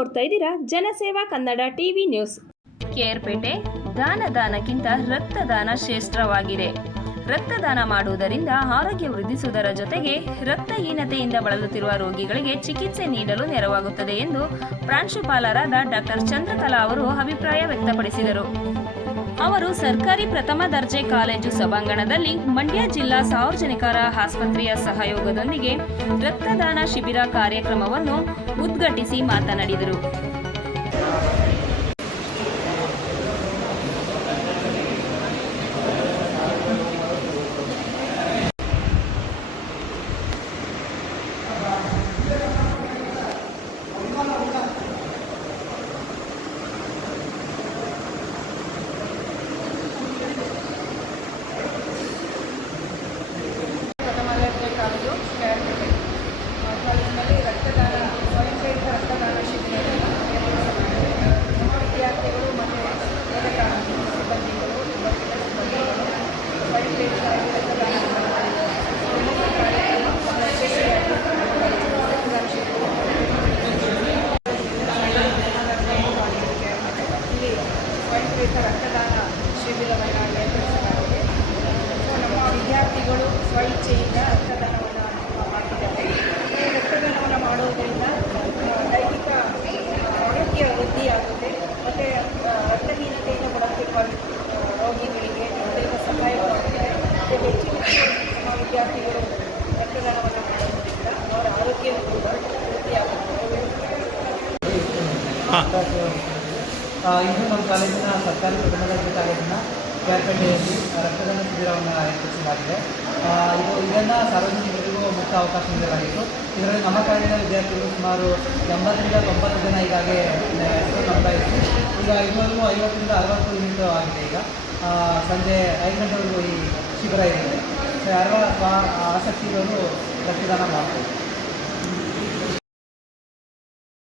ನೋಡ್ತಾ ಇದ್ದೀರಾ ಜನಸೇವಾ ಕನ್ನಡ ಟಿವಿ ನ್ಯೂಸ್. ಕೇರ್ಪೇಟೆ ದಾನಕ್ಕಿಂತ ರಕ್ತದಾನ ಶ್ರೇಷ್ಠವಾಗಿದೆ. ರಕ್ತದಾನ ಮಾಡುವುದರಿಂದ ಆರೋಗ್ಯ ವೃದ್ಧಿಸುವುದರ ಜೊತೆಗೆ ರಕ್ತಹೀನತೆಯಿಂದ ಬಳಲುತ್ತಿರುವ ರೋಗಿಗಳಿಗೆ ಚಿಕಿತ್ಸೆ ನೀಡಲು ನೆರವಾಗುತ್ತದೆ ಎಂದು ಪ್ರಾಂಶುಪಾಲರಾದ ಡಾಕ್ಟರ್ ಚಂದ್ರಕಲಾ ಅವರು ಅಭಿಪ್ರಾಯ ವ್ಯಕ್ತಪಡಿಸಿದರು. ಅವರು ಸರ್ಕಾರಿ ಪ್ರಥಮ ದರ್ಜೆ ಕಾಲೇಜು ಸಭಾಂಗಣದಲ್ಲಿ ಮಂಡ್ಯ ಜಿಲ್ಲಾ ಸಾರ್ವಜನಿಕರ ಆಸ್ಪತ್ರೆಯ ಸಹಯೋಗದೊಂದಿಗೆ ರಕ್ತದಾನ ಶಿಬಿರ ಕಾರ್ಯಕ್ರಮವನ್ನು ಉದ್ಘಾಟಿಸಿ ಮಾತನಾಡಿದರು. ಕಾಲೇಜು ಕೇರ್ಪೇಟೆ ಕಾಲೇಜಿನಲ್ಲಿ ರಕ್ತದಾನ ಸ್ವಯಂ ಪ್ರೇರಿತ ರಕ್ತದಾನ ಶಿಬಿರವನ್ನು ಏರ್ಪಡಿಸಲಾಗಿದೆ. ನಮ್ಮ ವಿದ್ಯಾರ್ಥಿಗಳು ಮತ್ತು ಬೋಧಕ ಸಿಬ್ಬಂದಿಗಳು ಸ್ವಯಂ ಪ್ರೇರಿತರಾಗಿ ರಕ್ತದಾನ ಇಲ್ಲಿ ಸ್ವಯಂ ಪ್ರೇರಿತ ರಕ್ತದಾನ ಶಿಬಿರವನ್ನು ಏರ್ಪಡಿಸಲಾಗಿದೆ. ನಮ್ಮ ವಿದ್ಯಾರ್ಥಿಗಳು ಸ್ವಇಚ್ಛೆಯಿಂದ ರಕ್ತದಾನವನ್ನು ಮಾಡ್ತಿದ್ದಾರೆ. ಈ ರಕ್ತದಾನವನ್ನು ಮಾಡುವುದರಿಂದ ದೈಹಿಕ ಆರೋಗ್ಯ ವೃದ್ಧಿಯಾಗುತ್ತೆ ಮತ್ತು ರಕ್ತಹೀನತೆಯಿಂದ ಬಳಲುತ್ತಿರುವ ರೋಗಿಗಳಿಗೆ ಇದರಿಂದ ಸಹಾಯವಾಗುತ್ತದೆ. ಹೆಚ್ಚು ನಮ್ಮ ವಿದ್ಯಾರ್ಥಿಗಳು ರಕ್ತದಾನವನ್ನು ಮಾಡುವುದರಿಂದ ಅವರ ಆರೋಗ್ಯ ಕೂಡ ವೃದ್ಧಿಯಾಗುತ್ತದೆ. ಇದು ನಮ್ಮ ಕಾಲೇಜಿನ ಸರ್ಕಾರಿ ಪ್ರಥಮ ದರ್ಜೆ ಕಾಲೇಜಿನ ಕೇರ್ಪೇಟೆಯಲ್ಲಿ ರಕ್ತದಾನ ಶಿಬಿರವನ್ನು ಏರ್ಪಡಿಸಲಾಗಿದೆ. ಇದನ್ನು ಸಾರ್ವಜನಿಕರಿಗೂ ಮುಕ್ತ ಅವಕಾಶ ನೀಡಲಾಗಿತ್ತು. ಇದರಲ್ಲಿ ನಮ್ಮ ಕಾಲೇಜಿನ ವಿದ್ಯಾರ್ಥಿಗಳು ಸುಮಾರು 80ರಿಂದ 90 ಜನ ಈಗಾಗಲೇ ಹೆಸರು ನೋಂದಾಯಿಸಿ ಈಗ ಇದುವರೆಗೂ 50ರಿಂದ 60 ಯೂನಿಟ್ ಆಗಿದೆ. ಈಗ ಸಂಜೆ 5 ಗಂಟೆವರೆಗೂ ಈ ಶಿಬಿರ ಇರುತ್ತೆ. ಯಾರು ಆಸಕ್ತಿ ಇರೋರು ರಕ್ತದಾನ ಮಾಡ್ತಾರೆ.